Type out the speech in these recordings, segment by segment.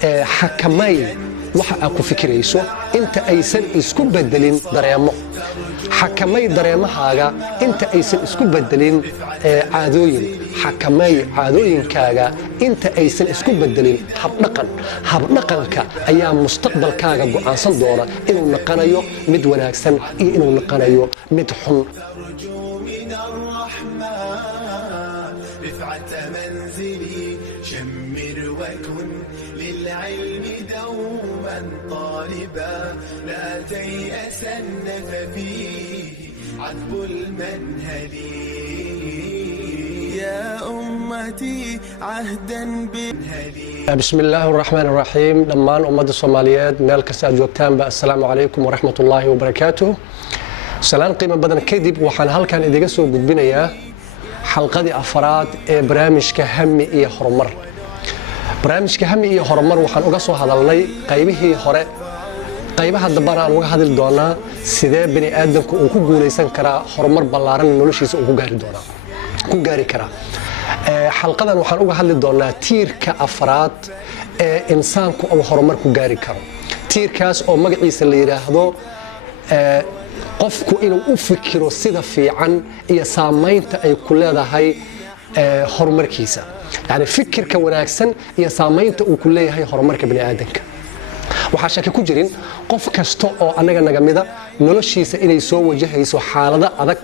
xakamay waxa aad ku fikirayso inta aysan isku bedelin dareemo xakamay dareemahaaga inta aysan isku bedelin caadooyin xakamay caadooyinkaaga inta aysan isku bedelin habdhaqanka ayaa mustaqbalkaaga go'aansan doona inuu noqonayo mid wanaagsan iyo inuu noqonayo mid xun شمر وكن للعلم دوما طالبا لا تيأسن ففيه عذب المنهل يا أمتي عهدا بالهدي بسم الله الرحمن الرحيم دمان أمة الصوماليات مالك سعد جوكتان السلام عليكم ورحمة الله وبركاته سلام قيمة بدن كذب وحن هل كان إذا جسوا قد بنيا حلقة أفراد برامج كهمي إيه هرمر برامج كهمي إيه هرمر وحن أقصوا هذا اللي قيبه هراء قيبها الدبارة عن وجه هذا الدونا سيدا بني آدم وكوجو ليسن كرا هرمر بلارن نولشيس وكوجاري دونا كوجاري كرا حلقة وحن أقول هذا الدونا تير كأفراد إنسان أو هرمر كوجاري كرا تير كاس أو مجلس اللي يراهدو qofku inuu u fikiro sida fiican iyo saameynta ay ku leedahay horumarkiisa yani fikirka wanaagsan iyo saameynta uu ku leeyahay horumarka bini aadanka waxa shaki ku jirin qof kasto oo anaga naga mida noloshiisa inay soo wajahayso xaalado adag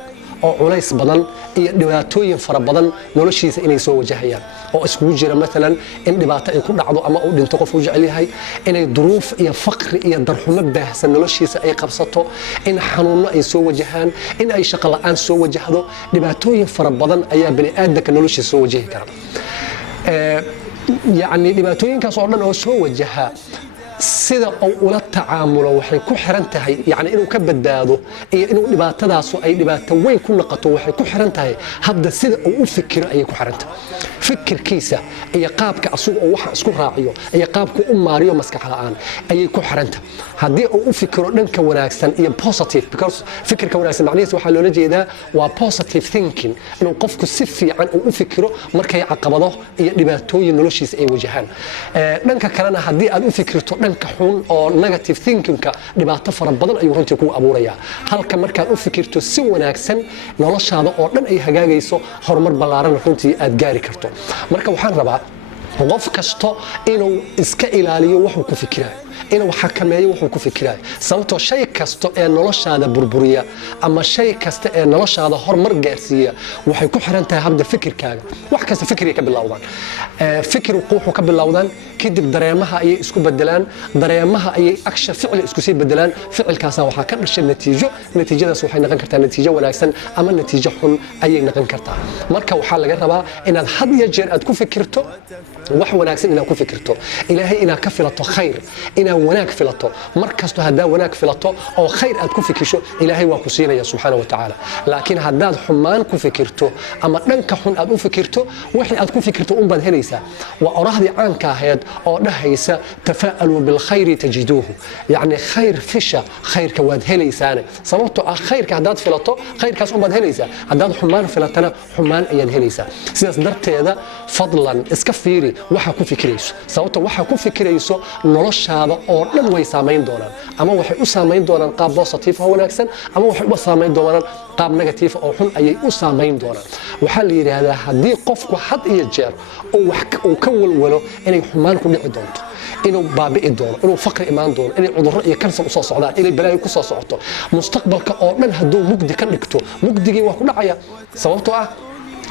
oo culays badan iyo dhibaatooyin fara badan noloshiisa inay soo wajahayaan oo isku jira mesela in dhibaato ay ku dhacdo ama uu dhinto qof uu jecel yahay inay duruuf iyo faqri iyo darxumo baahsan noloshiisa ay qabsato in xanuuno ay soo wajahaan in ay shaqo la'aan soo wajahdo dhibaatooyin fara badan ayaa bini aadamka noloshiisa soo wajahi kara yani dhibaatooyinkaas oo dhan oo soo wajaha sida uu ula tacaamulo waxay ku xiran tahay yani inuu ka badbaado iyo inuu dhibaatadaas ay dhibaato weyn ku noqoto waxay ku xiran tahay hadda sida uu u fikiro ay ku xiran tahay fikirkiisa iyo qaabka asugu oo waxa isku raaciyo iyo qaabku u maariyo maskax la'aan ayay ku xiran tahay hadii uu u fikiro dhanka wanaagsan iyo positive because fikirka wanaagsan macnihiisu waxa loola jeedaa waa positive thinking inuu qofku si fiican u fikiro markay caqabado iyo dhibaatooyin noloshiisa ay wajahaan dhanka kalena hadii aad u fikirto dhanka xun oo negative thinkingka dhibaato fara badan ayuu runtii ku abuurayaa halka markaad u fikirto si wanaagsan noloshaada oo dhan ay hagaagayso horumar ballaaran runtii aad gaari karto marka waxaan rabaa qof kasto inuu iska ilaaliyo wuxuu ku fikirayo inuu xakameeyo wuxuu ku fikirayo sababtoo shay kasto ee noloshaada burburiya ama shay kasta ee noloshaada horumar gaarsiiya waxay ku xiran tahay habda fikirkaaga wax kasta fikriga ka bilowdaan fikirku wuxuu ka bilowdaan kadib dareemaha ay isku bedelaan dareemaha ay action ficil isku sii bedelaan ficilkaas waxa ka dhashay natiijadaas waxay noqon kartaa natiijo wanaagsan ama natiijo xun ayay noqon kartaa marka waxa laga rabaa inaad had iyo jeer aad ku fikirto wax wanaagsan inaad ku fikirto ilaahay inaad ka filato khayr inaad wanaag filato markasto hadaa wanaag filato oo khayr aad ku fikisho ilaahay waa ku siinaya subhanahu wa ta'ala laakiin hadaad xumaan ku fikirto ama dhanka xun aad u fikirto wixii aad ku fikirto baad helaysaa waa orahdii caanka ahayd oo dhahaysa tafaalu bil khayri tajiduhu yani khayr fisha khayrka waad helaysaane sababtoo ah khayrka hadaad filato khayrkaas baad helaysaa hadaad xumaan filatana xumaan ayaad helaysaa sidaas darteeda fadlan iska fiiri waxa ku fikirayso sababtoo waxa ku fikirayso noloshaada oo dhan way saameyn doonaan ama waxay u saameyn doonaan qaab positive oo wanaagsan ama waxay u saameyn doonaan qaab negative oo xun ayay u saameyn doonaan waxa la yiraahdaa hadii qofku had iyo jeer uu ka walwalo inay xumaan ku dhici doonto inuu baabi'i doono inuu faqri imaan doono inay cudurro iyo kansar u soo socdaan inay balaayo ku soo socoto mustaqbalka oo dhan haduu mugdi ka dhigto mugdigii waa ku dhacaya sababtoo ah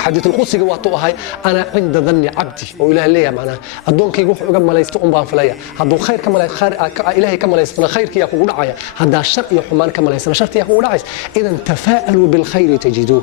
حديث القدسي واتو هاي انا عند ظن عبدي او اله ليه معناها ادونكي وخ uga malaysto baan filaya haduu khayr ka malay khayr ilaahay ka malaystana khayrkii yaa kugu dhacaya hadaa shar iyo xumaan ka malaystana shartii yaa kugu dhacays idan tafaalu bil khayr tajidu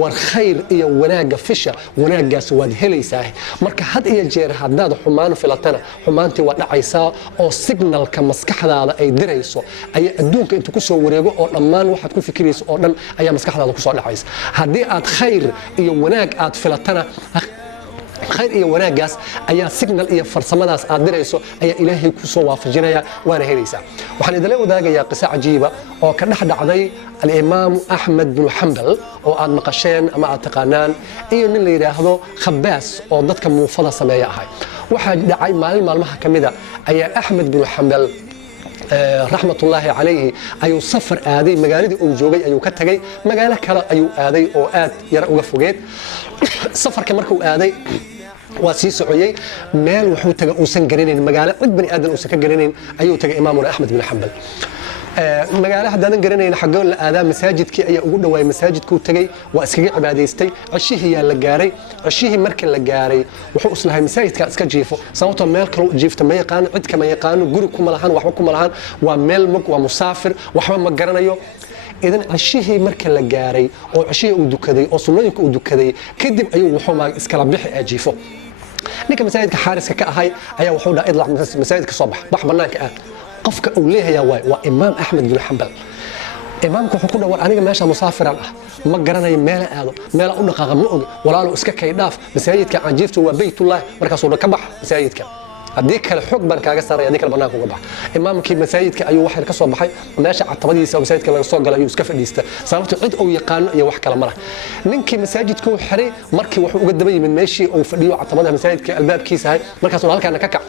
war khayr iyo wanaaga fisha wanaagaas waad helaysaa marka had iyo jeer hadaad xumaan filatana xumaantii waa dhacaysaa oo signalka maskaxdaada ay dirayso ay adduunka inta ku soo wareego oo dhammaan waxaad ku fikirayso oo dhan ayaa maskaxdaada ku soo dhacaysa hadii aad khayr iyo wanaag aad filatana khayr iyo wanaagaas ayaa signal iyo farsamadaas aad dirayso ayaa ilaahay ku soo waafajinaya waana helaysaa waxaan idin wadaagayaa qisa cajiiba oo ka dhaxdhacday al-Imam Ahmad bin Hanbal oo aad maqasheen ama aad taqaanaan iyo nin la yiraahdo Khabaas oo dadka muufada sameeya ahay waxaa dhacay maalmaha ka mida ayaa Axmed bin Hanbal raxmatullaahi calayhi ayuu safar aaday magaaladii uu joogay ayuu ka tagay magaalo kale ayuu aaday oo aad yar uga fogeed safarka markuu aaday waa sii socoyay meel wuxuu tagay uusan garanayn magaalo cid bani aadan uusan ka garanayn ayuu tagay imaamuna Axmed bin Hanbal magaalo haddaan garanayn xagoo la aadaa masaajidkii ayaa ugu dhawaay masaajidkuu tagay waa iskaga cibaadaystay cishihii yaa la gaaray cishihii markii la gaaray wuxuu islahay masaajidka iska jiifo sababtoo meel kale jiifta ma yaqaan cid kama yaqaan guri kuma lahan waxba kuma lahan waa meel mug waa musaafir waxba ma garanayo idan cishihii markii la gaaray oo cishihii uu dukaday oo sunnooyinka uu dukaday kadib ayuu wuxuu iskala bixi jiifo ninka masaajidka xaariska ka ahay ayaa wuxuu dhahay idlac masaajidka soo bax banaanka aad qofka uu leeyahay waa imaam Axmed bin Hanbal imaamku wuxuu ku dhawaa aniga meesha musaafiran ah ma garanayo meel aado meel u dhaqaaqa ma og walaalo iska kay dhaaf masaajidka aan jiifto waa baytullah markaas uu ka bax masaajidka haddii kale xog baan kaaga saaray haddii kale banaanka uga bax imaamkii masaajidka ayuu wax ka soo baxay meesha catabadiisa masaajidka laga soo galay ayuu iska fadhiista sababta cid uu yaqaan iyo wax kale ma laha ninkii masaajidku uu xiray markii wuxuu uga daba yimid meeshii uu fadhiyo catabada masaajidka albaabkiisa ahay markaas uu halkaana ka kac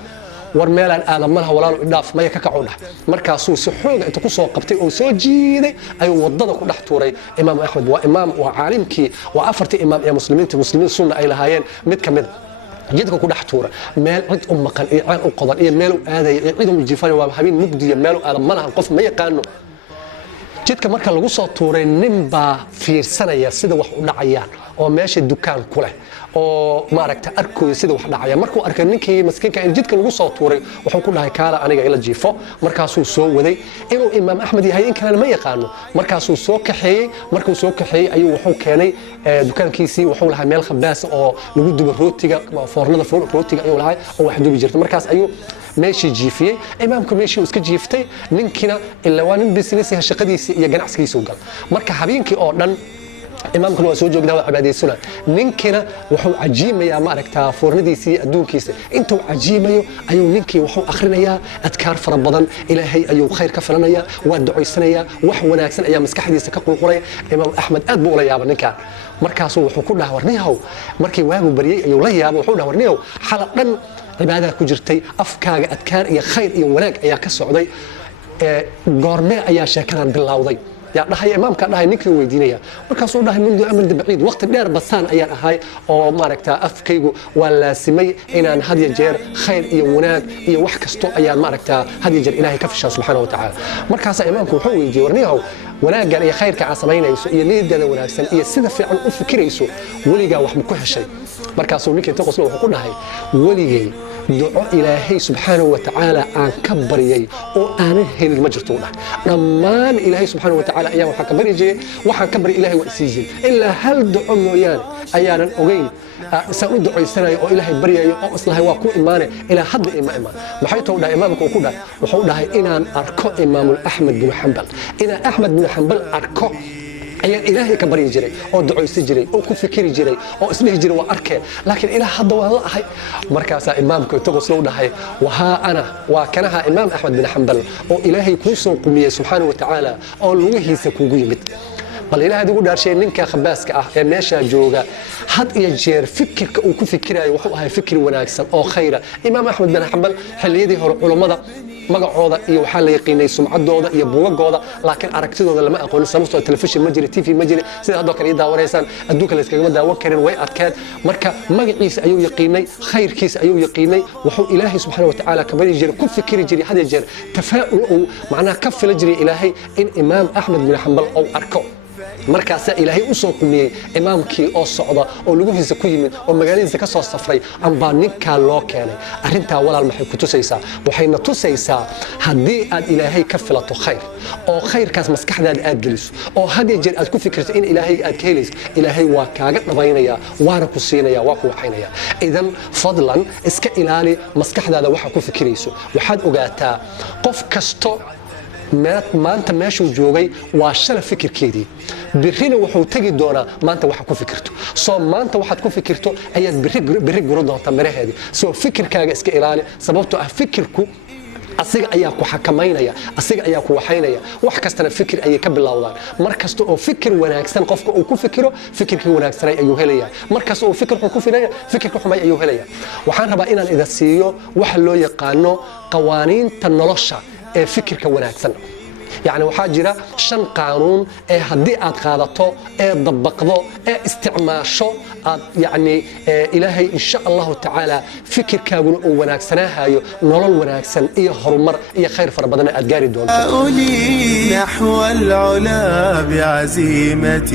war meelaan aadam malaha walaalo idhaaf maya ka kaco dhah markaasuu si xooga inta ku soo qabtay oo soo jiiday ayuu wadada ku dhex tuuray imaam Axmed waa imaam waa caalimkii waa afartii imaam ee muslimiin sunna ay lahaayeen mid ka mid jidka ku dhex tuura meel cid u maqan iyo ceel u qodan iyo meel u aaday iyo cid u jifan waa habeen mugdiya meel u aadam malaha qof ma yaqaano jidka marka lagu soo tuuray nin baa fiirsanaya sida wax u dhacayaan oo meesha dukaan ku leh oo maaragta arkooy sida wax dhacaya markuu arkay ninkii maskiinka in jidka lagu soo tuuray wuxuu ku dhahay kaala aniga ila jiifo markaasuu soo waday inuu imaam Axmed yahay in kale ma yaqaano markaasuu soo kaxeeyay markuu soo kaxeeyay ayuu wuxuu keenay dukaankiisii wuxuu lahaa meel khabaas oo lagu dubo rootiga foornada rootiga ayuu lahaa oo wax dubi jirtay markaas ayuu meeshii jiifiyay imaamku meeshii iska jiiftay ninkina ilaa waa nin business shaqadiisa iyo ganacsigiisa u gal marka habeenkii oo dhan imaamkuna waa soo joogdaa waa cibaadaysana ninkina wuxuu cajiimayaa ma aragtaa foornadiisa iyo adduunkiisa intuu cajiimayo ayuu ninkii wuxuu akhrinayaa adkaar fara badan ilaahay ayuu khayr ka filanayaa waa ducaysanayaa wax wanaagsan ayaa maskaxdiisa ka qulqulaya imaam Axmed aad buu ula yaaba ninkan markaasuu wuxuu ku dhahay warniyahow markii waagu baryay ayuu la yaabo wuxuu dhahay warniyahow xalaq dhan cibaadada ku jirtay afkaaga adkaar iyo khayr iyo wanaag ayaa ka socday goormee ayaa sheekadan bilowday yaa dhahay imaamka dhahay ninkii weydiinaya markaasuu dhahay mundu amr baciid waqti dheer basaan ayaan ahay oo maaragta afkaygu waa laasimay inaan had iyo jeer khayr iyo wanaag iyo wax kasto ayaan maaragta had iyo jeer ilaahay ka fishaa subxaanahu wa tacaala markaas imaamku wuxuu weydiiyey warniyahow wanaaggan iyo khayrka aad samaynayso iyo niyadda wanaagsan iyo sida fiican u fikirayso weligaa wax ma ku heshay markaasuu ninkii inta qoslo wuxuu ku dhahay weligay duco ilaahay subxaanahu wa tacaala aan ka baryay oo aanan helin ma jirto dhahay dhammaan ilaahay subxaanahu wa tacaala ayaa waxaan ka bari jiray waxaan ka bari ilaahay waa isii jiray ilaa hal duco mooyaane ayaanan ogeyn isaan u ducaysanayo oo ilaahay baryayo oo islahay waa ku imaane ilaa hadda ima imaan maxay tou dhahay imaamka uu ku dhahay wuxuu dhahay inaan arko imaamul Axmed bin Hanbal inaan Axmed bin Hanbal arko ayaan ilaahay ka bari jiray oo ducaysan jiray oo ku fikiri jiray oo isdhihi jiray waa arkeen laakiin ilaa hadda waa la ahay markaas imaamku inta qoslo dhahay waha ana waa kanaha imaam Axmed bin Hanbal oo ilaahay ku soo qumiyay subxaanahu wa tacaala oo lugihiisa kugu yimid bal ilaahay ugu dhaarshay ninka khabaaska ah ee meesha jooga had iyo jeer fikirka uu ku fikirayo wuxuu ahay fikir wanaagsan oo khayra imaam Axmed bin Hanbal xilliyadii hore culimada magacooda iyo waxa la yaqiinay sumcadooda iyo buugagooda laakiin aragtidooda lama aqoon sababtoo telefishin ma jiro TV ma jiro sida hadda kale daawanaysan adduunka la iskaga daawan karin way adkeed marka magaciisa ayuu yaqiinay khayrkiisa ayuu yaqiinay wuxuu ilaahay subxaanahu wa tacaala ka bari jiray ku fikiri jiray had iyo jeer tafaa'ul oo macnaha ka fila jiray ilaahay in imaam Axmed bin Hanbal uu arko markaas ilaahay u soo qumiyay imaamkii oo socda oo lugihiisa ku yimid oo magaaladiisa ka soo safray amba ninka loo keenay arinta walaal maxay ku tusaysaa waxayna tusaysaa hadii aad ilaahay ka filato khayr oo khayrkaas maskaxdaada aad geliso oo had iyo jeer aad ku fikirto in ilaahay aad ka helayso ilaahay waa kaaga dhabaynaya waana ku siinaya waa ku waxaynaya idan fadlan iska ilaali maskaxdaada waxa ku fikirayso waxaad ogaataa qof kasto maanta meeshuu joogay waa shala fikirkeedii birrina wuxuu tagi doonaa maanta waxa ku fikirto soo maanta waxaad ku fikirto ayaad birri guro doontaa miraheedii soo fikirkaaga iska ilaali sababtoo ah fikirku asiga ayaa ku xakamaynaya asiga ayaa ku waxaynaya wax kastana fikir ay ka bilowdaan markasta oo fikir wanaagsan qofka uu ku fikiro fikirkii wanaagsan ayuu helayaa markasta oo fikir xun ku filaya fikirka xumay ayuu helayaa waxaan rabaa inaan ida siiyo wax loo yaqaano qawaaniinta nolosha ee fikirka wanaagsan يعني وحاجرة شن قانون هدي قادته ضبقضه استعماشه يعني إلهي إن شاء الله تعالى فكر كابون وناكسنا هاي نولل وناكسن إيه هرمر إيه خير فربنا أتجاري دون أولي نحو العلا بعزيمة